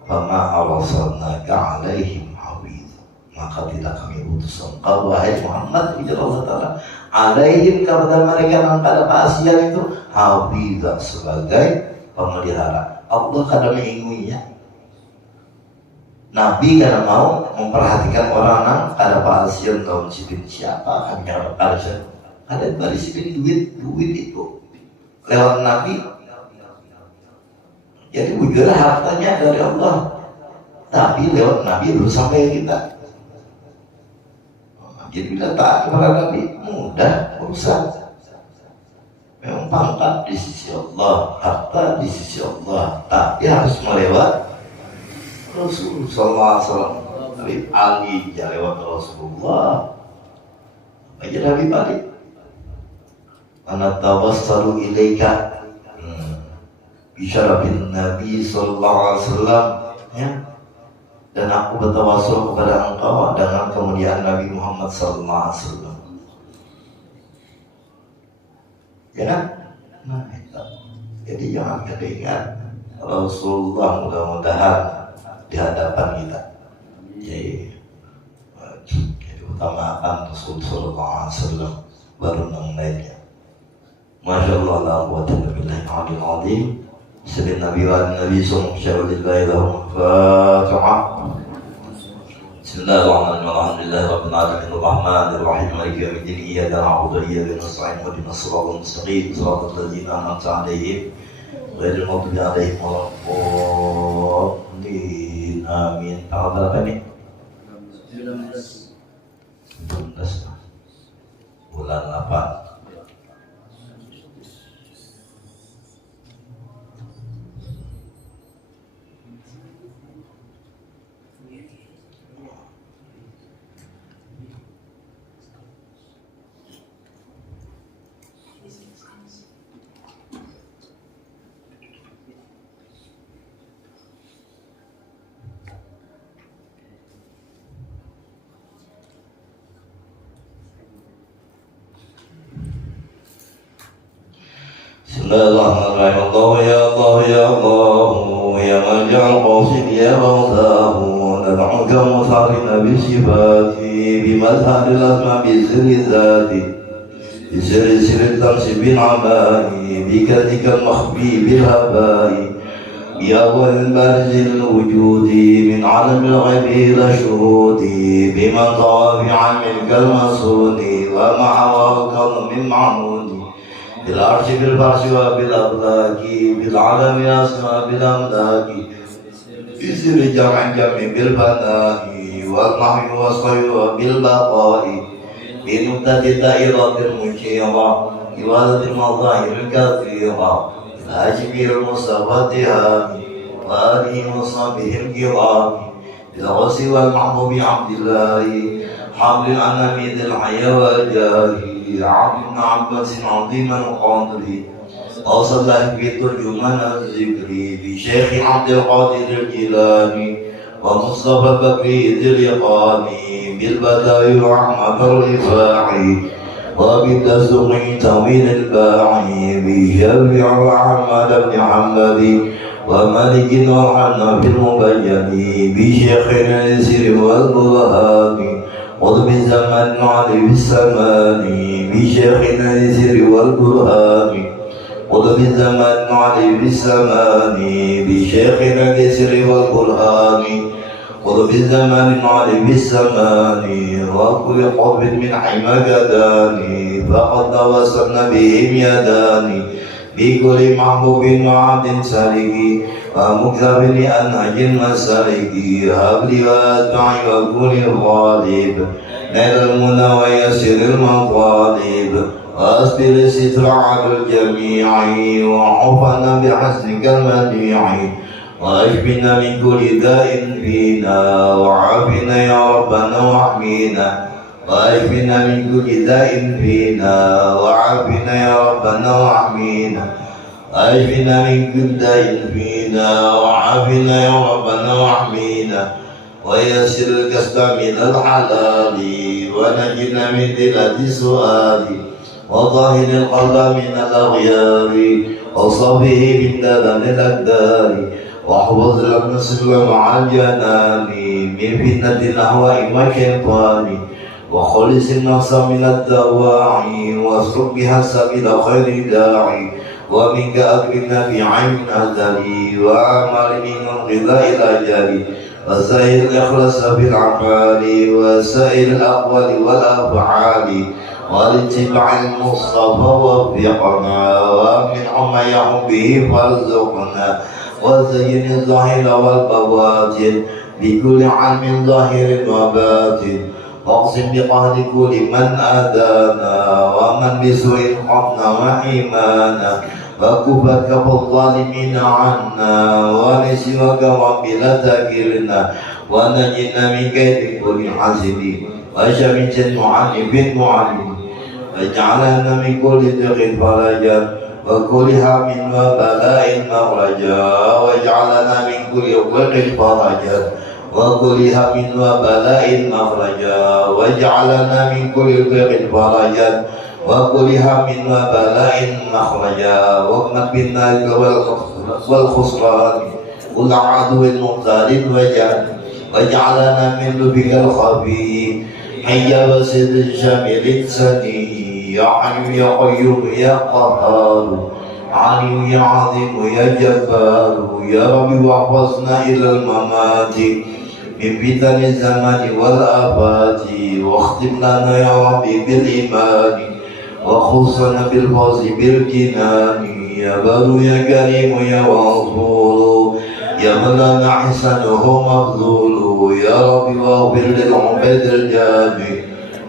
fama arsalnaka alaihim hafiz, maka tidak kami utus engkau wahai Muhammad ujar Allah Ta'ala alaihim, kepada mereka yang pada pasien itu hafizah, sebagai pemelihara. Allah kadang menginginnya, Nabi karena mau memperhatikan orang yang ada pasien tahun sipin siapa kami yang berkarya ada dari sipin duit itu lewat Nabi. Jadi wujudnya hartanya dari Allah, tapi lewat Nabi belum sampai kita. Jadi bila taat kepada Nabi mudah urusan. Memang pangkat di sisi Allah, harta di sisi Allah, tapi harus melewat Rasul Sallallahu Alaihi Wasallam. Habib Ali lewat Rasulullah. Aja Habib Ali. Ana tawassalu ilaika bisyarafin Nabi Sallallahu Alaihi Wasallam, ya. Dan aku bertawassul kepada engkau dengan kemuliaan Nabi Muhammad Sallallahu Alaihi Wasallam. Ya kan? Nah, itu. Jadi jangan ketinggalan Rasulullah, mudah-mudahan di hadapan kita. Jadi utamakan Rasul Sallallahu Alaihi Wasallam baru yang lainnya. Masya Allah, la quwwata illa billahi al-aliyyil azim. Sayyidina Nabi wa Nabi sallallahu alaihi wasallam. Fatiha. Bismillahirrahmanirrahim. Alhamdulillahirabbil alamin arrahmanir rahim maliki yaumiddin iyyaka na'budu wa iyyaka nasta'in ihdinas siratal mustaqim siratal ladzina an'amta 'alaihim ghairil maghdubi 'alaihim waladdallin. Amin. Tanggal berapa nih? 19 bulan 8. Bismillahirrahmanirrahim. Allah ya Allah ya Allah ya marja'al qasid ya mawlahu nad'uka musarrina bi sifati bi madharil asma bi sirri zati bi sirri sirri tansi bin amai bi kadikal makhbi bil habai ya awal barzil wujudi min alamil ghaibi ila shuhudi biman tawafi'an min kalmasuni wa ma'awakal min ma'mudi بالعرش بالفرش وبالأفلاك بالعالم أسمى بالأملاك بسر جمع جمع بالفناء والمحي والصي وبالبقاء بنكتة دائرة المشيرة إرادة المظاهر الكثيرة الأجمير المصطفى التهامي وآله وصحبه الكرام بالغوث والمحبوب عبد الله حمل الأنام ذي الحياة والجاه عبد بن عباس عظيما وقادري أوصى الله بترجمان الذكر بشيخ عبد القادر الجيلاني ومصطفى بكري ذي اليقاني بالبداء رحمة الرفاعي وبالتسوق طويل الباعي بشفيع أحمد بن حنبل ومالك والحنف المبين بشيخ اليسير والبرهان قطب الزمان علي بالسمان بشيخنا اليسير والبرهان قطب الزمان علي بالسمان بشيخنا اليسير والبرهان قطب الزمان علي بالسمان وكل قطب من حمى داني فقد توسلنا بهم يداني بكل محبوب وعبد سالك ومكتب لأنهج المسالك هب لي وأتبعي وكن الغالب نيل المنى ويسر المطالب وأسبل الستر على الجميع وعفنا بحسنك المنيع وأشفنا من كل داء فينا وعافنا يا ربنا واحمينا وأشفنا من كل داء فينا وعافنا يا ربنا واحمينا وأشفنا من كل داء فينا وعافنا يا ربنا واحمينا ويسر الكسب من الحلال ونجنا من ذلة السؤال وظاهر القلب من الأغيار وصفه من دلال الأقدار واحفظ لنا السر مع الجنان من فتنة الأهواء والشيطان وخلص النفس من الدواعي واسلك بها سبيل خير داعي ومنك أكرمنا في عين أزلي وأعمال من الغذاء الأجل وسائر الإخلاص في الأعمال وسائر الأقوال والأفعال والاتباع المصطفى وفقنا ومن عما يحب به فارزقنا وزين الظاهر والبواطن بكل علم ظاهر وباطن واقسم بقهر كل من آذانا ومن بسوء قمنا وحمانا وكفك الظالمين عنا ولسواك رب لا تكلنا ونجنا من كيد كل حاسد وشر معلم معلم واجعلنا من كل ضيق فرجا وكل هم وبلاء مخرجا واجعلنا من كل ضيق فرجا وكل هم وبلاء مخرجا واجعلنا من كل ضيق فرجا وكل هم وبلاء مخرجا واغنق بالنار والخسران كل عدو مختار واجعلنا من لبك الخفي حي وسد شامل سني يا حي يا قيوم يا قهار علي يا عظيم يا جبار يا رب واحفظنا إلى الممات من فتن الزمان والآفات واختم لنا يا ربي بالإيمان وخصنا بالفوز بالجنان يا بر يا كريم يا غفور يا من لنا إحسانه مبذول يا رب واغفر للعباد الجامع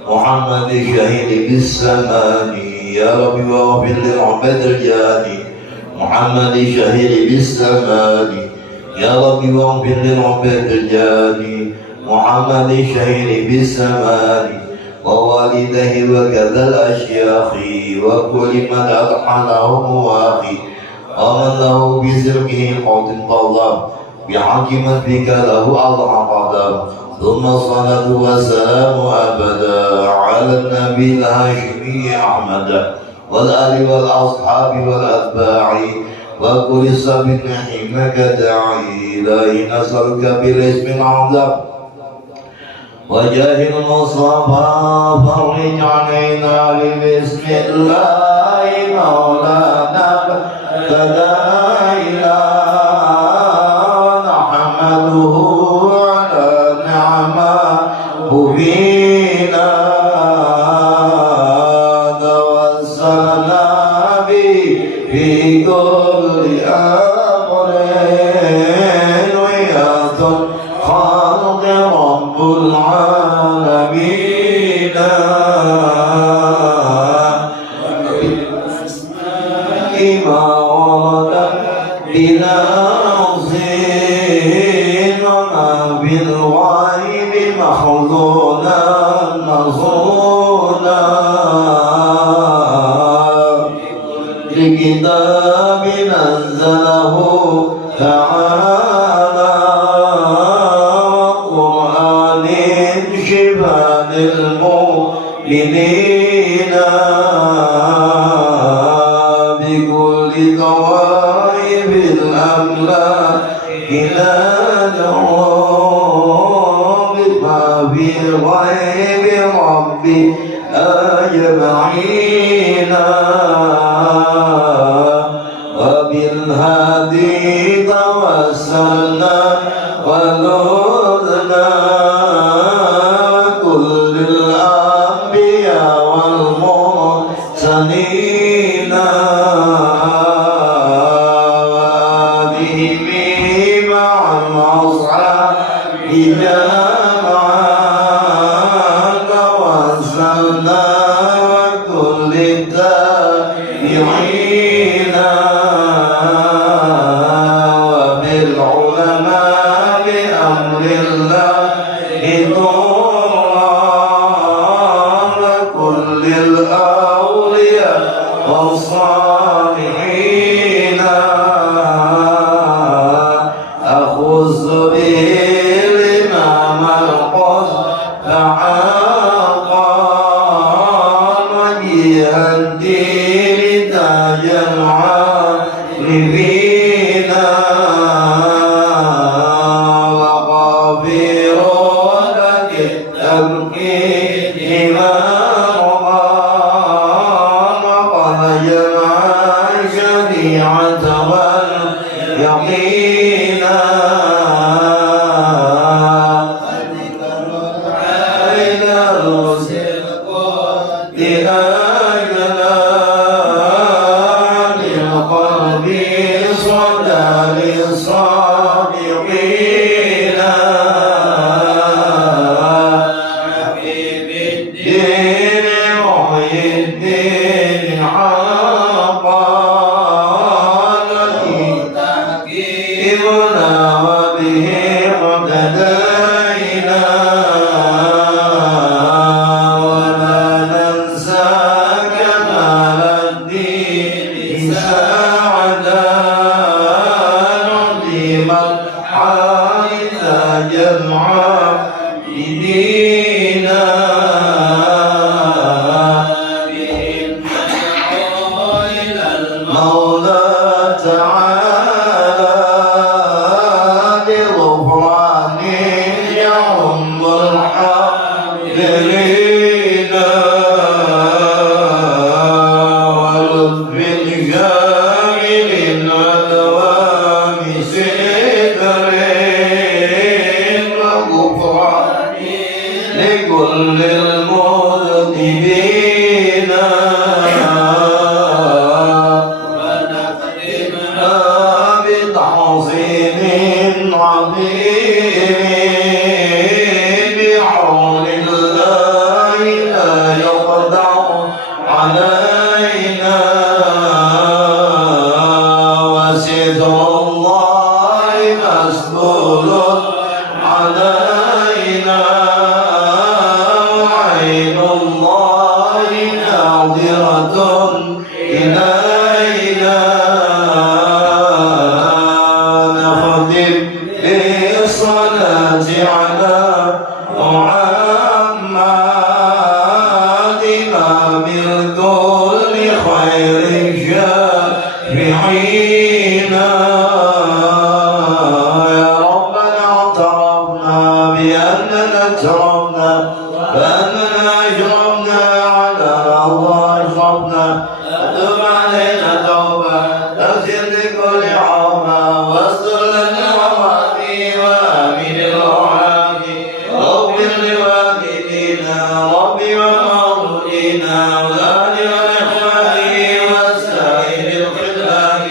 محمد الشهيد بالسمان يا رب واغفر للعباد الجامع محمد الشهيد بالسمان يا رب واغفر للعباد الجامع محمد الشهيد بالسمان ووالديه وكذا الأشياخ وكل من أضحى له مواخي ومن له بسرقه قوت طلب بحق من فيك له أضحى قدر ثم الصلاة والسلام أبدا على النبي الهاشمي أحمد والآل والأصحاب والأتباع وكل سبب حمك داعي إلهي نسألك بالاسم العظيم وجاه المصطفى فرج علينا بسم الله مولانا تدايلا ونحمده على نعمه فينا توسلنا به في كل أمر ويأتي خالق رب العالمين ما ورد بلا أصيل وما بالغيب محظونا نصونا لكتاب نزله تعالى وقرآن شفاء للمؤمنين بكل طوائف الأملاك ندعو بما في غيب ربي أجمعين وبالهادي توسلنا ولذنا كل الأنبياء والمرسلين وآلهم مع الأصحاب جمعا توسلنا وكل التابعين وبالعلماء بأمر الله ضرا كل الأولياء والصالحين أخذ به الإمام القدس فعاقا وجيه الدين تاج العارفين وغفير لك التمكين وقد جمع الشريعة واليقين إلى الرسل لأجلى للقلب صدى للصادقين حبيب الدين محيي الدين حقا تحكيمنا وبه اقتدينا ولا ننسى كمال الدين ساعدا نعظم الحائط جمعا بدينا علينا وستر الله مسبول علينا وعين الله ناظرة إلينا نخدم بالصلاة على محمد إمام الكل خير الشافعين يا ربنا اعترفنا بأننا اجرمنا بأننا أجرمنا على الله أشرفنا فتب علينا توبة تغفر لكل عوبة واستر لنا وفاتي وآمن الروحات واغفر لوالدينا ربي ومولودينا وذات والإخوان والسائر الخلان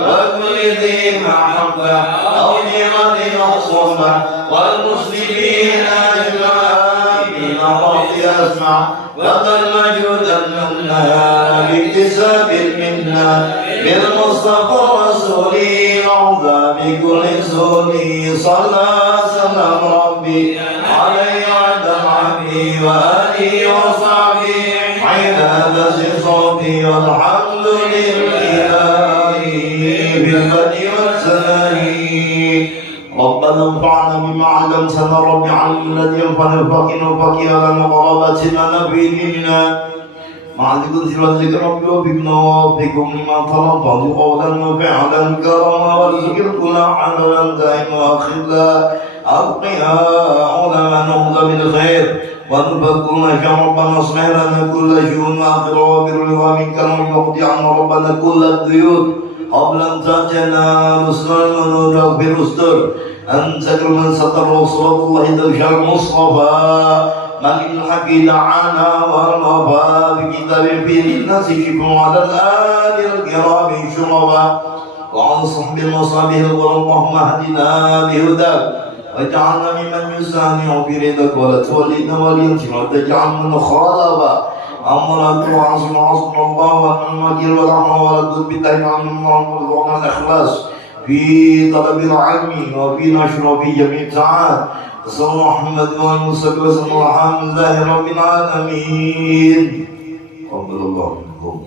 وكل ذي محبة أو نعمة مخصومة والمسلمين أجمعين ربي أسمع وقد موجودا منا باكتساب منا بالمصطفى الرسول أعظى بكل سوري صلى سلام ربي عليه وعد عبدي وآله وصحبه عبادة صوتي والحمد لله بالبدء والثناء ربنا انفعنا بما علمتنا رب علم الذي ينفعنا الفقير وفقير لنا قرابتنا نبي ديننا مع ذكر الذكر ربي وفقنا ووفقكم لما طلبت قولا وفعلا كرما وارزق الكل حلالا دائما وخلا أبقيا علما نهض بالخير ونفكنا ربنا اصلح لنا كل شؤون آخر وبر ومنك وقضي عنا ربنا كل الديون قبل أن تأتينا رسلا ونورك برستر أنت كل من ستر رسول الله دوشا المصطفى ملك الحق دعانا والوفاء بكتاب فيه للناس شفوا على الآل الكرام شربا وعن صحب المصابيح اللهم اهدنا بهداك واجعلنا ممن يسامع في رضاك ولا تولينا وليا وتجعلنا من خالفا أمرك وعصم عصم الله ونعم الوكيل والرحمة ولا تثبت عن الله وارزقنا الإخلاص في طلب العلم وفي نشر وفي جميع الساعات صلى الله محمد وصحبه وسلم الحمد لله رب العالمين. قبل الله منكم.